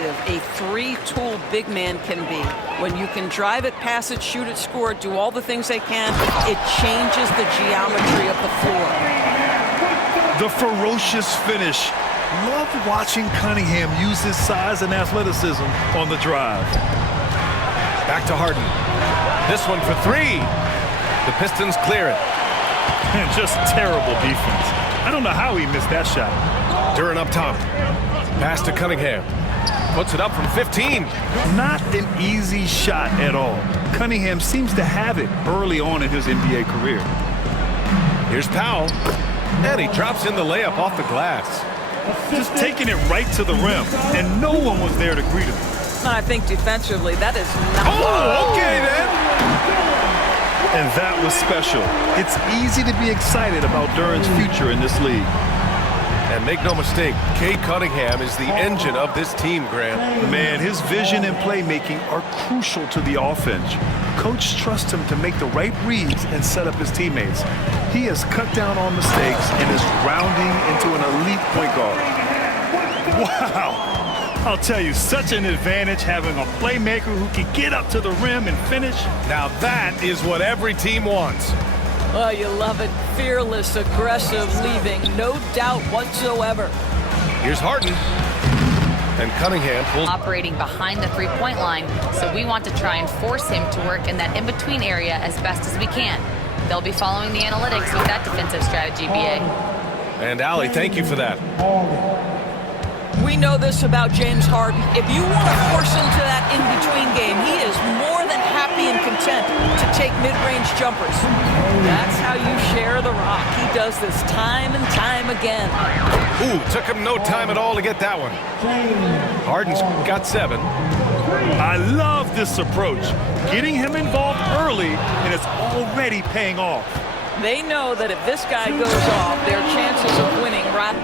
A three-tool big man can be. When you can drive it, pass it, shoot it, score it, do all the things they can, it changes the geometry of the floor. The ferocious finish. Love watching Cunningham use his size and athleticism on the drive. Back to Harden. This one for three. The Pistons clear it. And just terrible defense. I don't know how he missed that shot. Duran up top. Pass to Cunningham. Puts it up from 15. Not an easy shot at all. Cunningham seems to have it early on in his NBA career. Here's Powell. And he drops in the layup off the glass. Just taking it right to the rim, and no one was there to greet him. I think defensively, that is not... Oh, okay then. And that was special. It's easy to be excited about Duran's future in this league. And make no mistake, Cade Cunningham is the engine of this team, Grant. Man, his vision and playmaking are crucial to the offense. Coach trusts him to make the right reads and set up his teammates. He has cut down on mistakes and is rounding into an elite point guard. Wow! I'll tell you, such an advantage having a playmaker who can get up to the rim and finish. Now that is what every team wants. Oh, you love it. Fearless, aggressive, leaving. No doubt whatsoever. Here's Harden. And Cunningham pulls. Operating behind the three-point line, so we want to try and force him to work in that in-between area as best as we can. They'll be following the analytics with that defensive strategy, BA. And Allie, thank you for that. We know this about James Harden. If you want to force him to that in-between game, he is more than happy and content to take mid-range jumpers. That's how you share the rock. He does this time and time again. Ooh, took him no time at all to get that one. Harden's got 7. I love this approach. Getting him involved early, and it's already paying off. They know that if this guy goes off, their chances of winning right.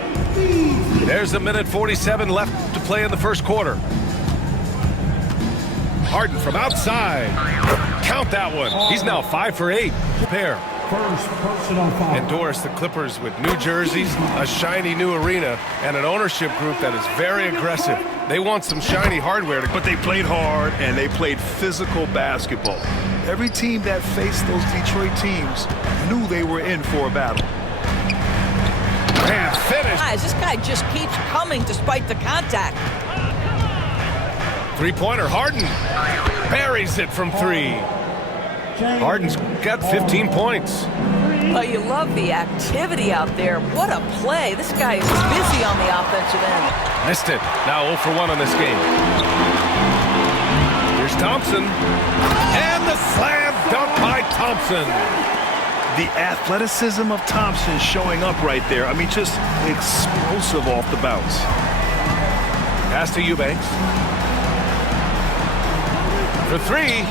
There's a minute 47 left to play in the first quarter. Harden from outside. Count that one. He's now 5 for 8. Pair. First personal foul. And Doris, the Clippers with new jerseys, a shiny new arena, and an ownership group that is very aggressive. They want some shiny hardware. But they played hard, and they played physical basketball. Every team that faced those Detroit teams knew they were in for a battle. And finish. Guys, this guy just keeps coming despite the contact. Three-pointer, Harden buries it from 3. Harden's got 15 points. But you love the activity out there. What a play. This guy is busy on the offensive end. Missed it. Now 0 for 1 on this game. Here's Thompson. And the slam dunk by Thompson. The athleticism of Thompson showing up right there. I mean, just explosive off the bounce. Pass to Eubanks. For 3.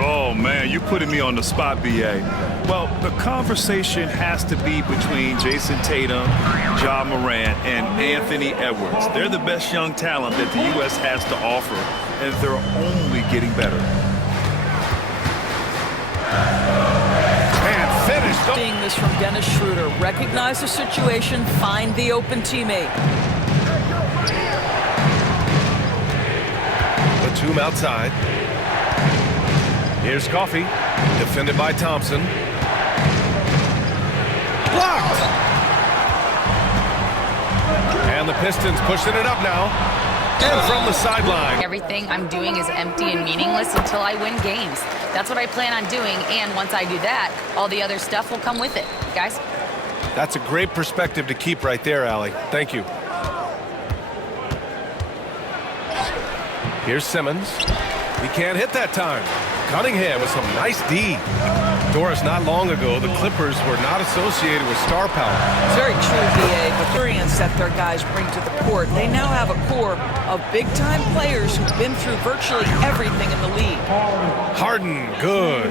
Oh, man, you're putting me on the spot, B.A. Well, the conversation has to be between Jason Tatum, Ja Morant, and Anthony Edwards. They're the best young talent that the U.S. has to offer, and they're only getting better. And finished. Seeing this from Dennis Schroeder. Recognize the situation, find the open teammate. Batum outside. Here's Coffey, defended by Thompson. Blocked! And the Pistons pushing it up now. And from the sideline. Everything I'm doing is empty and meaningless until I win games. That's what I plan on doing, and once I do that, all the other stuff will come with it. Guys? That's a great perspective to keep right there, Allie. Thank you. Here's Simmons. He can't hit that time. Cunningham with some nice D. Doris, not long ago, the Clippers were not associated with star power. It's very true, BA. The experience that their guys bring to the court. They now have a core of big-time players who've been through virtually everything in the league. Harden, good.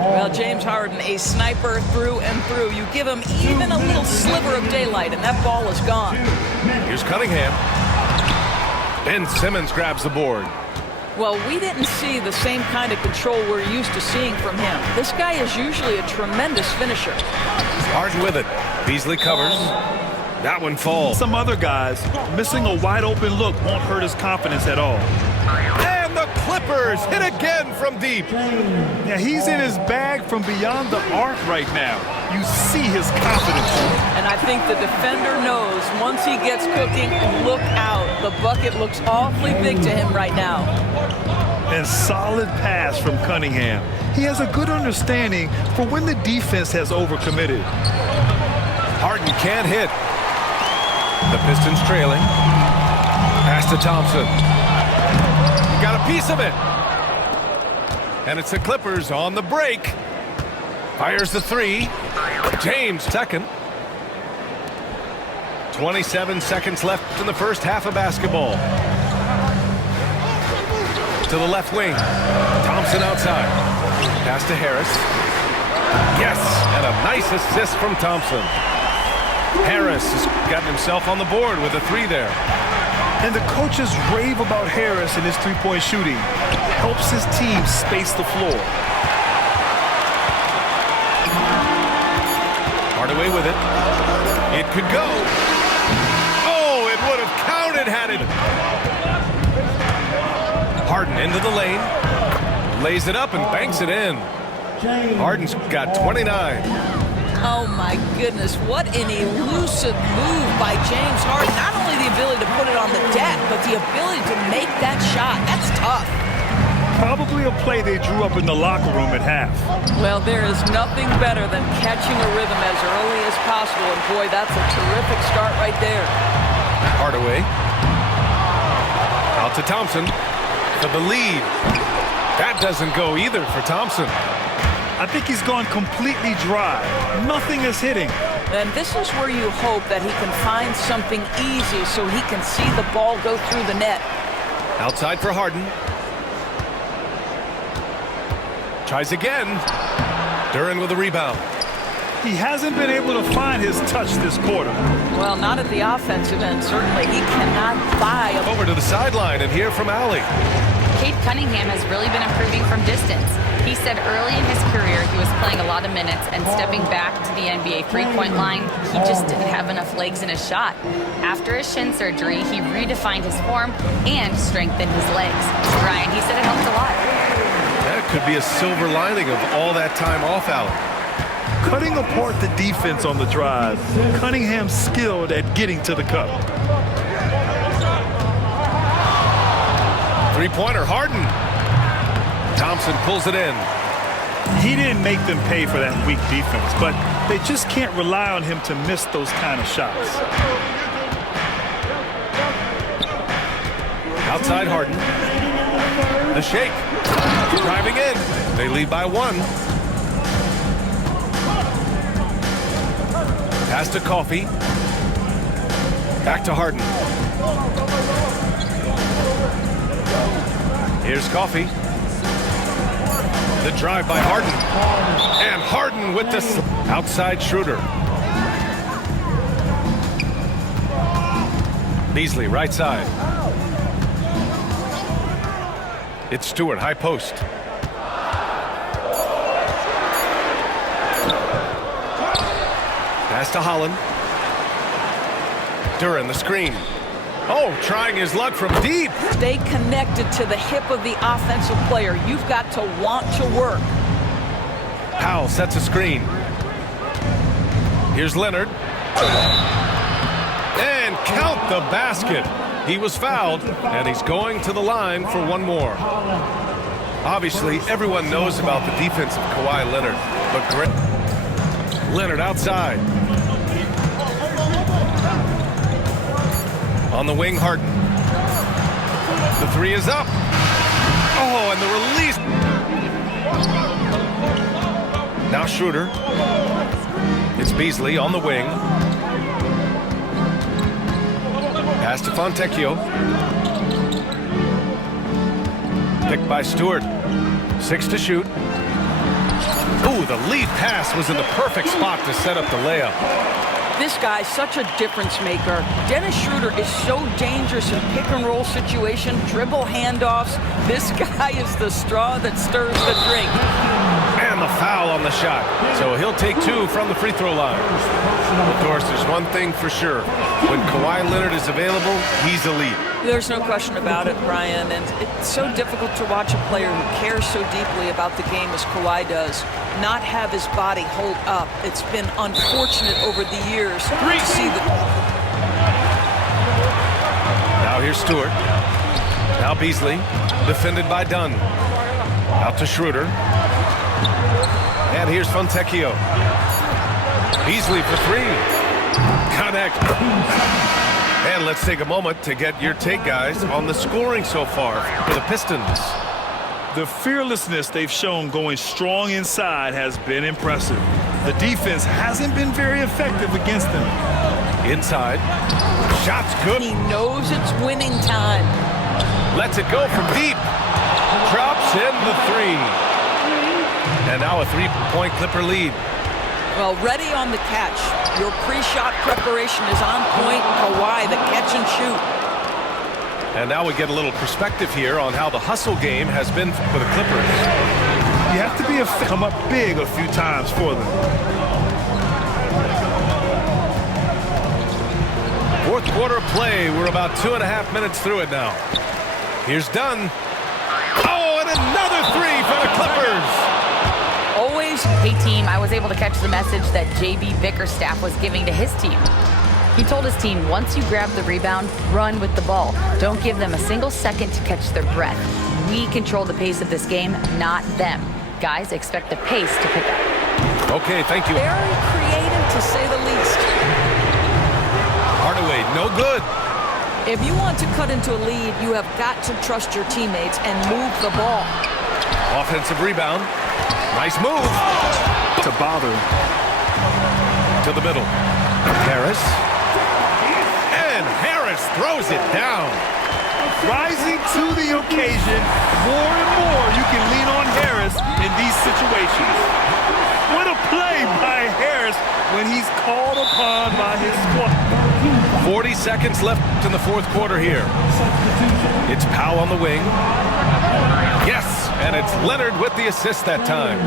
Well, James Harden, a sniper through and through. You give him even a little sliver of daylight, and that ball is gone. Here's Cunningham. Ben Simmons grabs the board. Well, we didn't see the same kind of control we're used to seeing from him. This guy is usually a tremendous finisher. Harden with it. Beasley covers. That one falls. Some other guys, missing a wide open look won't hurt his confidence at all. And the Clippers hit again from deep. Yeah, he's in his bag from beyond the arc right now. You see his confidence. And I think the defender knows once he gets cooking, look out. The bucket looks awfully big to him right now. And solid pass from Cunningham. He has a good understanding for when the defense has overcommitted. Harden can't hit. The Pistons trailing. Pass to Thompson. He got a piece of it. And it's the Clippers on the break. Fires the three. James second. 27 seconds left in the first half of basketball. To the left wing. Thompson outside. Pass to Harris. Yes, and a nice assist from Thompson. Harris has gotten himself on the board with a three there. And the coaches rave about Harris and his three-point shooting. Helps his team space the floor. Hardaway with it. It could go. Oh, it would have counted had it. Harden into the lane. Lays it up and banks it in. Harden's got 29. Oh, my goodness. What an elusive move by James Harden. Not only the ability to put it on the deck, but the ability to make that shot. That's tough. Probably a play they drew up in the locker room at half. Well, there is nothing better than catching a rhythm as early as possible. And, boy, that's a terrific start right there. Hardaway. Out to Thompson for the lead. That doesn't go either for Thompson. I think he's gone completely dry. Nothing is hitting. And this is where you hope that he can find something easy so he can see the ball go through the net. Outside for Harden. Tries again. Duran with a rebound. He hasn't been able to find his touch this quarter. Well, not at the offensive end, certainly. He cannot buy a... Over to the sideline and hear from Allie. Cunningham has really been improving from distance. He said early in his career he was playing a lot of minutes and stepping back to the NBA three-point line, he just didn't have enough legs in his shot. After his shin surgery, he redefined his form and strengthened his legs. Ryan, he said it helped a lot. That could be a silver lining of all that time off, Allie. Cutting apart the defense on the drive, Cunningham's skilled at getting to the cup. Three-pointer, Harden. Thompson pulls it in. He didn't make them pay for that weak defense, but they just can't rely on him to miss those kind of shots. Outside Harden. The shake. Driving in. They lead by one. Pass to Coffey. Back to Harden. Here's Coffey. The drive by Harden. And Harden with this outside Schroeder. Beasley, right side. It's Stewart, high post. Pass to Holland. Duran, the screen. Oh, trying his luck from deep. Stay connected to the hip of the offensive player. You've got to want to work. Powell sets a screen. Here's Leonard. And count the basket. He was fouled, and he's going to the line for one more. Obviously, everyone knows about the defense of Kawhi Leonard, but great. Leonard outside. On the wing, Harden. The three is up. Oh, and the release. Now Schroeder. It's Beasley on the wing. Pass to Fontecchio. Picked by Stewart. 6 to shoot. Ooh, the lead pass was in the perfect spot to set up the layup. This guy's such a difference maker. Dennis Schroeder is so dangerous in pick-and-roll situation, dribble handoffs. This guy is the straw that stirs the drink. And the foul on the shot. So he'll take 2 from the free throw line. Of course, there's one thing for sure. When Kawhi Leonard is available, he's elite. There's no question about it, Brian. And it's so difficult to watch a player who cares so deeply about the game as Kawhi does not have his body hold up. It's been unfortunate over the years to see the... Now here's Stewart. Now Beasley, defended by Dunn. Out to Schroeder. And here's Fontecchio. Beasley for 3. Connect. And let's take a moment to get your take, guys, on the scoring so far for the Pistons. The fearlessness they've shown going strong inside has been impressive. The defense hasn't been very effective against them. Inside. Shot's good. He knows it's winning time. Lets it go from deep. Drops in the 3. And now a 3-point Clipper lead. Well, ready on the catch. Your pre-shot preparation is on point. Kawhi, the catch and shoot. And now we get a little perspective here on how the hustle game has been for the Clippers. You have to be come up big a few times for them. Fourth quarter of play. We're about 2.5 minutes through it now. Here's Dunn. Oh, and another 3 for the Clippers. Always. Hey, team, I was able to catch the message that JB Bickerstaff was giving to his team. He told his team, once you grab the rebound, run with the ball. Don't give them a single second to catch their breath. We control the pace of this game, not them. Guys, expect the pace to pick up. Okay, thank you. Very creative, to say the least. Hardaway, no good. If you want to cut into a lead, you have got to trust your teammates and move the ball. Offensive rebound. Nice move. To bother. To the middle. Harris. And Harris throws it down. Rising to the occasion, more and more you can lean on Harris in these situations. What a play by Harris when he's called upon by his squad. 40 seconds left in the fourth quarter here. It's Powell on the wing. Yes, and it's Leonard with the assist that time.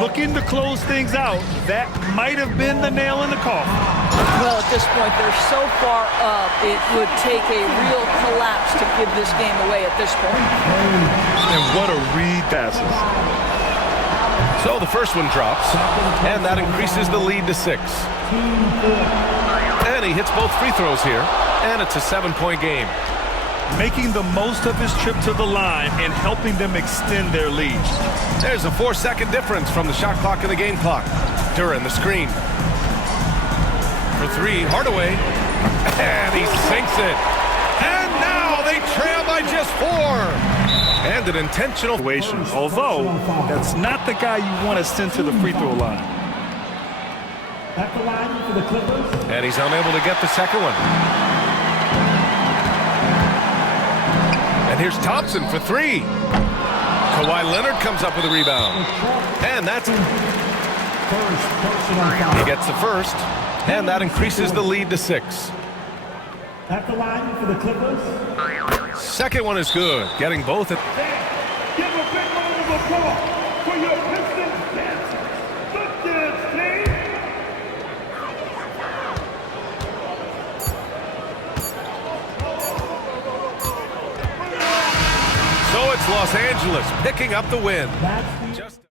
Looking to close things out. That might have been the nail in the coffin. Well, at this point, they're so far up, it would take a real collapse to give this game away at this point. And what a read passes. So the first one drops, and that increases the lead to 6. And he hits both free throws here, and it's a 7-point game. Making the most of his trip to the line and helping them extend their lead. There's a 4-second difference from the shot clock and the game clock. Duran, the screen. For 3, Hardaway. And he sinks it. And now they trail by just 4. And an intentional situation. Although, that's not the guy you want to send to the free throw line. At the line for the Clippers. And he's unable to get the second one. And here's Thompson for 3. Kawhi Leonard comes up with a rebound. And that's... He gets the first. And that increases the lead to 6. At the line for the Clippers. Second one is good. Getting both at... Give a big round of applause for your Pistons dancers. Good dance, team. So it's Los Angeles picking up the win. That's